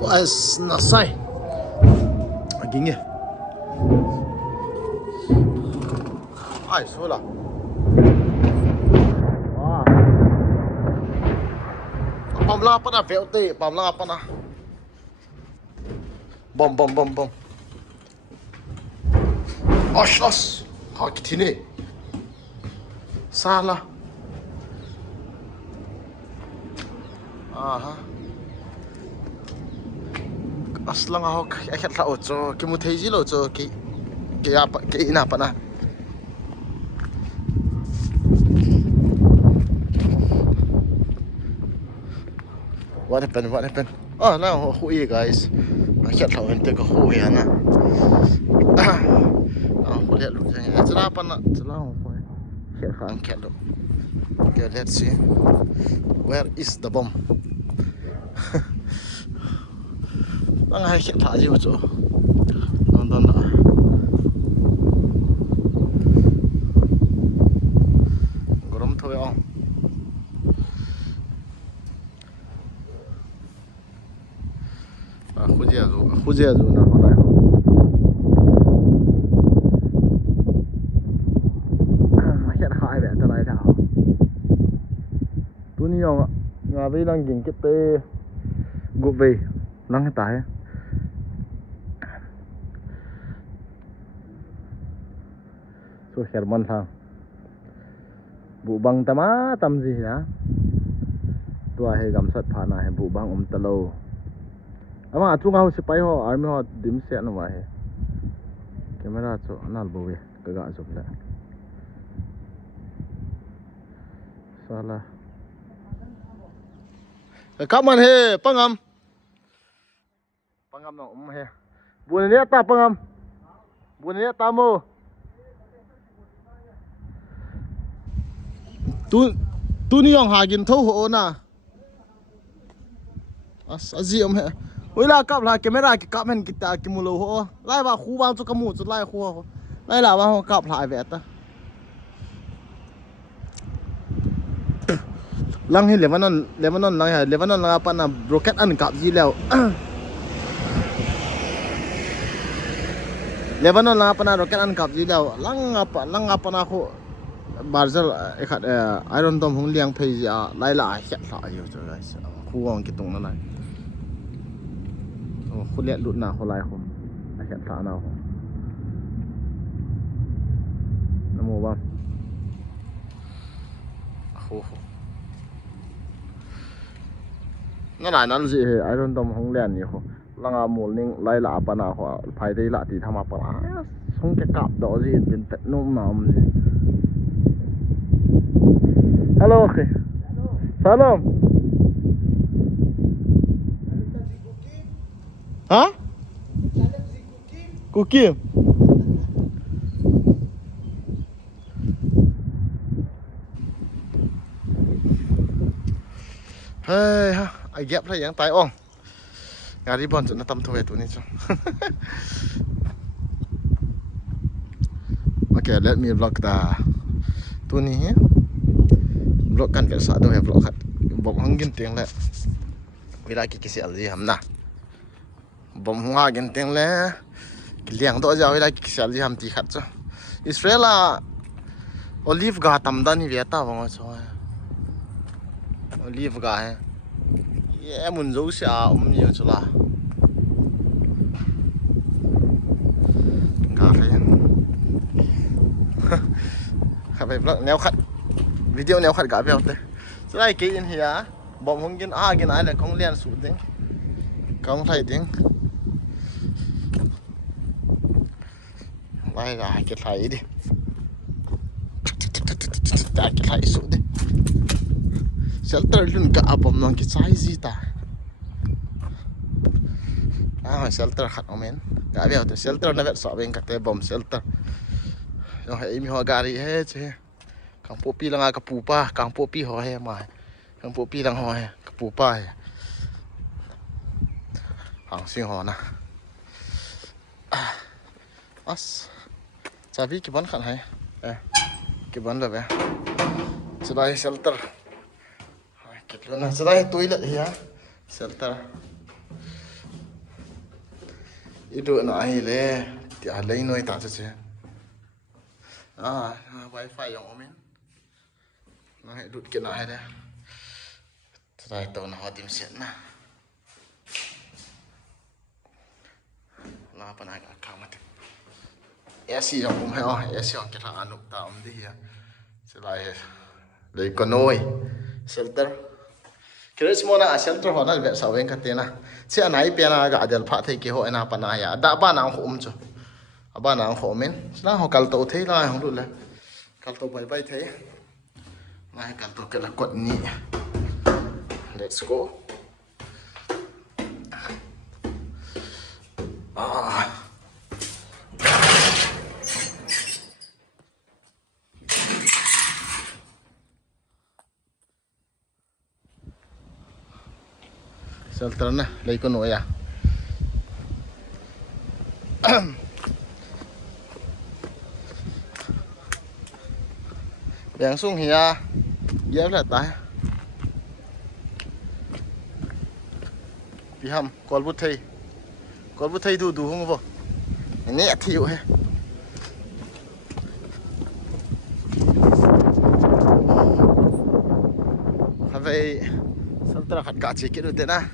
Was nasay. Ginge. Ai sula. Wah. Pam la pa na velte, pam la pa na. Bom. Ashlas. Hakitini. Sala. Aha. Aslang ako kahit lao cho kimuthei lo cho ki ina pa na. What happened? Oh no, hui guys. Kahit lao inte ko hui na. Aku lihat dulu saya. Celah apa nak? Celah apa? Kita angkat dulu. Okay, let's see. Where is the bomb? Lang hai kita aja tu. Nonton tak? Geram tu ya. Aku je nak malai. Ngà với đang nhìn cái tê gục về nắng cái tải so Herman sang bu bang tama tam gì hả tua hay gam sat phana hay bu bang talo ama chung au sipai ho army ho dim se na wa he camera cho anal bo we ka ga job la sala Kaman he pangam no he bulan ni ta pangam bulan ni ta mo tu ni yong hagin tho ho na as azi he wila kap la camera ki kap men kita ki mulo ho lai ba khu bang chu kamu chu lai khu ho lai la ba ho kap la ve ta lang hi Lebanon lang ha Lebanon lang apa na rocket an kap ji leo Lebanon lang apa na rocket an kap ji leo lang apa na ko barzel ekhat iron dom hong liang phei ja lai la hya la yo cho guys khu wang ki tung na nai khu le lut na ho lai ho hya la na ho namo ba ho nó lại nó gì iron dom hong len ni ho langa morning lai la pa na ho phai dei la ti thama pa song ke kap do ji din pet nom nam ji hello akhi salam ha cookie hey ha ai ghép thấy yang tai ong gà đi bon nó tâm thôi tụi này chứ okay let me vlog ta tụi này vlog kan cái sao đâu hay vlog bom hang gin tiếng lẹ vì lại cái gì gì hầm na bom hoa gin tiếng lẹ cái liang đó giờ vì lại cái gì hầm tí khát chứ Israel là olive gà tầm đan như vậy ta vòng rồi olive gà ấy yeah muốn giấu xa nhiều chỗ là cà phê cà phê vlog neo khát video neo khát cà phê thế chỗ này cái gì hả bom không kiến cái này là không liên sụt tiếng không thấy tiếng đây là cái thấy đi cái thấy sụt đi shelter luôn cả bom nong cái size gì ta shelter khát omen cả béo thì shelter nó vẹt sọ bên cả cái bom shelter rồi hay mi hoa gari hết chứ kang popi lang ka pupa kang popi ho he mai kang popi lang ho he ka pupa he hang sinh ho na as chavi ki ban khan hai ki ban la ve chadai shelter Kết luôn là đây toilet here shelter Itu nó hay le thì lấy nuôi ta chứ wifi yang omen nó hay đút cái nó hay đấy rồi tàu nó họ tìm xịn na nó bên này cả mà AC yang cũng hay AC yang kita anuk ta đi ya selain lấy con nuôi shelter kira semua na shelter ho na be sawen ka te na si anai pe na ga del pha thei ki ho na pa na ya da ba na ho chu aba na ho men na ho kal to thei la ho lu la kal to bai bai thei mai kal to ke la kot ni let's go shelter na lấy con nuôi à đèn xuống thì dễ là tại đi hầm con bút thầy đủ đủ không vô nhẹ thiệu he vậy shelter khát cả chỉ cái được thế na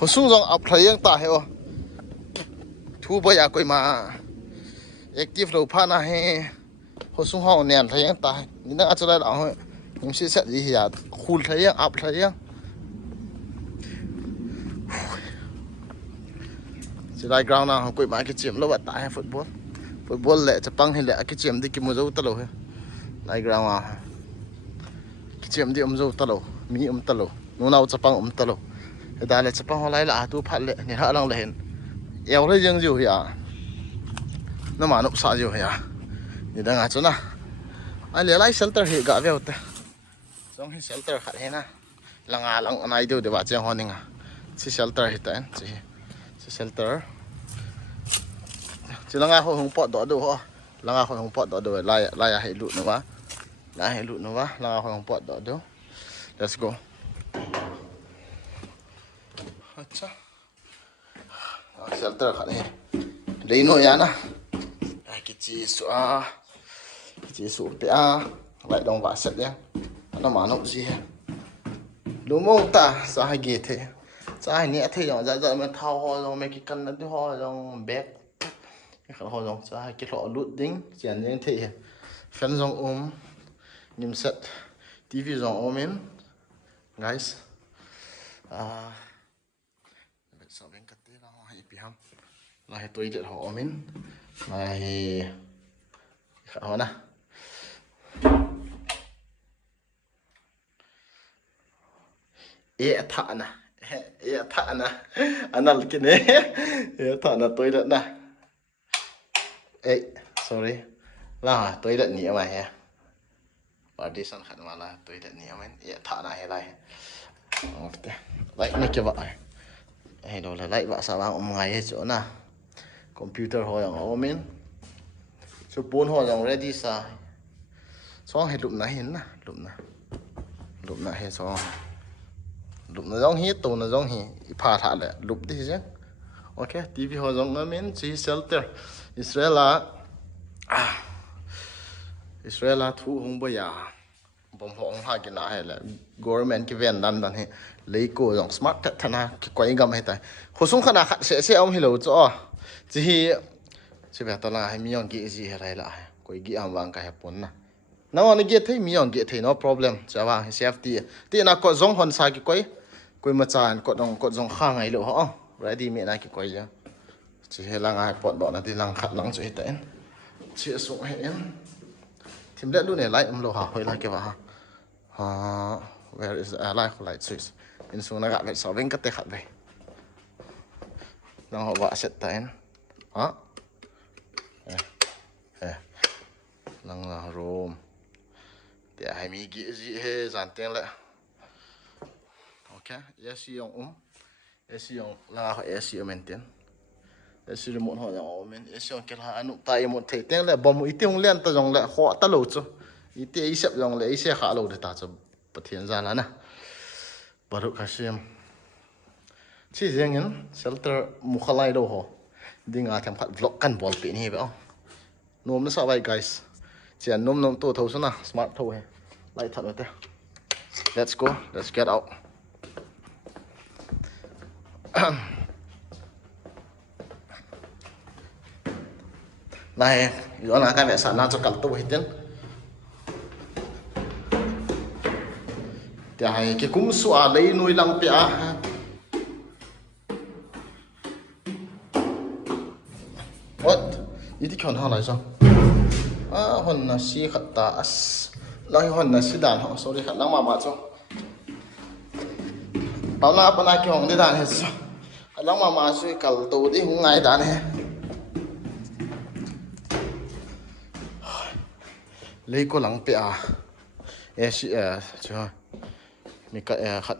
hồ sung rong áp thấy yang ta heo thu bây giờ coi mà active lâu pha na he hồ sung hao nền thấy yang ta nhưng đang ở đây là nhưng sẽ gì à khuôn thấy yang áp thấy yang chỉ đại ground nào coi mà cái chiếm lâu bật tại football lệ chụp băng hay lệ cái chiếm đi cái mùa dâu ta lâu he đại ground à cái chiếm đi dâu ta lâu mi ta lâu nó nào chụp băng ta lâu đại là chụp băng họ lại là tu phát lệ nhà họ đang lên eo lấy riêng nhiều à nó mà nộp xả nhiều à thì đang ở chỗ nào anh lấy lại shelter thì gạ về thôi trong cái shelter khác thế na lăng này đều để bảo chơi hoa ninh à chỉ shelter hiện tại chỉ shelter chỉ lăng ngà không pot đó đâu ho lăng ngà không pot đó đâu lại hay lụt nữa lăng ngà không pot đó đâu let's go अच्छा shelter khác thế lấy nồi á na cái chỉ số bé lại đồng vả sệt đấy nó mà nó gì đúng không ta sao hay ghê thế sao hay nhẹ thế rồi dạ mà thao ho rồi mấy cái cân nó ho rồi bé cái ho rồi sao hay cái lọ lút đính chèn như thế fan rồi nim set tivi rồi em guys sao bên cạnh thế nào hay bị ham lại tôi được họ mình lại họ na thả na anh là cái này thả na tôi được na sorry là tôi được nhiều mà ha party san khát mà là tôi được nhiều men thả na hay lại lại mấy cái vậy hay đâu là lại vợ sao bạn ngày hết chỗ nào computer họ yang omen so bốn họ yang ready sa so hết lụm này hen na lụm này hết so lụm nó giống hết tổ nó giống hi phá thả lại lụm đi chứ ok TV họ giống omen chỉ shelter Israel thu hung bây giờ bom họ hai cái này là government cái ven đan đan he lấy cô giống smart thật na cái quay gam hay tại hồ sung khana sẽ ông hello cho chỉ bây giờ là hay miếng gì gì hay là quay gì ham vàng cái hẹp na nó này thấy miếng gì thấy no problem chả vàng safety thì na có giống hòn sai cái quay mà chán có giống khang ấy lộ họ ready mẹ này cái quay chứ chỉ là ngay bọn bọn là thì lăng khát lăng rồi hết chỉ xuống hết thì lẽ lúc này lại lộ họ hơi lại cái vào where is the light switch in xuống nó gặp phải sáu bên cắt tay khát vậy đang họ vạ set tay đó đang là room để hai mi gì he dàn tiếng lại ok AC用là họ AC maintain esi remote ho yang omen esi on kel ha anu tai mo thei teng le bom i tiung len ta jong le ho ta lo chu i te i sep jong le i se kha lo de ta chu pathian za la na baru kasim chi jeng in shelter mukhalai do ho dinga tham khat vlog kan bol pi ni be o nom na sa vai guys chian nom to tho na smart tho he lai that te let's go let's get out này đó là cái mẹ sản na cho cặp tôi hết tiếng thì cái cúm xóa lấy nuôi lăng bia what ý thì còn hàng này sao hòn là xí khát ta lại hòn là xí đàn họ sorry khát lăng mà cho bảo na apa na cái hòn đi đàn hết sao lăng mà suy cặp tôi đi không ngay đàn hết lấy có lăng bia xí chưa mình cái khát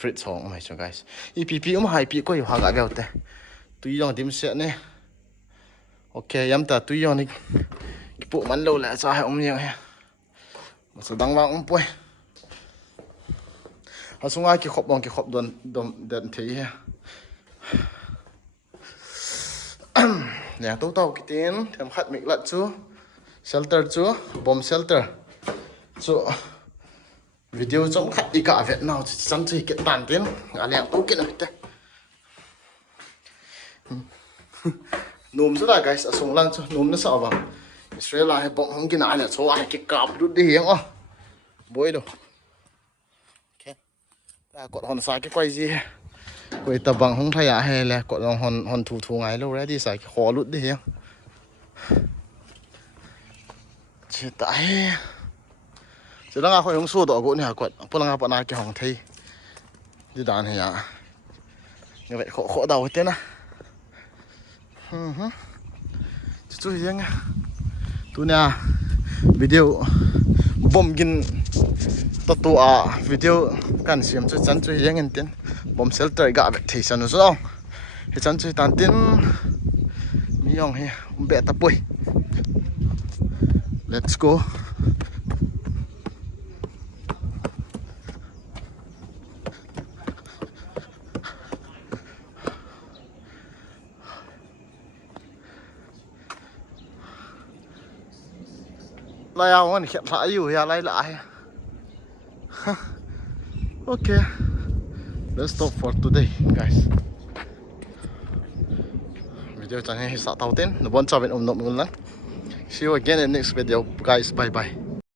frit song mày cho guys EPP hai pi có hoa gà béo te tụi dòng điểm sẽ nè ok yam ta tụi dòng này cái bộ mắn lâu lại sao ông nhiều ha một số đăng vang ông bôi họ xuống ai cái khop đòn thấy ha nè tao cái tiền thêm khát mình lật chú shelter chú bomb shelter chú video trong khách đi cả Việt Nam chẳng chỉ kiện tàn tiếng ngã lẹng tốt kiện này thế nôm rất là guys xuống lăng cho nôm nó sợ vào Israel hay bỗng không cái này là số ai cái cặp đút đi hiếng ó bối đâu ok ta còn hòn sai cái quay gì quay tập bằng không thay à hay là còn hòn thủ ngày lâu đấy đi xài cái khó lút đi hiếng chỉ tại chỉ là ngài không số độ của nhà quật, bữa nay bạn ai cái hỏng thi đi đàn này à, như vậy khổ đầu hết tên à, chú ý nghe, tu nhà video bom gin tatu à video can xem chú chân chú ý nghe tên bom shelter gạ vậy thì sao nó sao, thì chân chú tàn tên mi ông he bẹ tập bôi, let's go. Lại ao anh hiện lạiอยู่ya lại lại okay let's stop for today guys video chẳng hay sợ tàu tên nó vẫn cho bên ủng hộ mình lắm see you again in next video guys bye bye.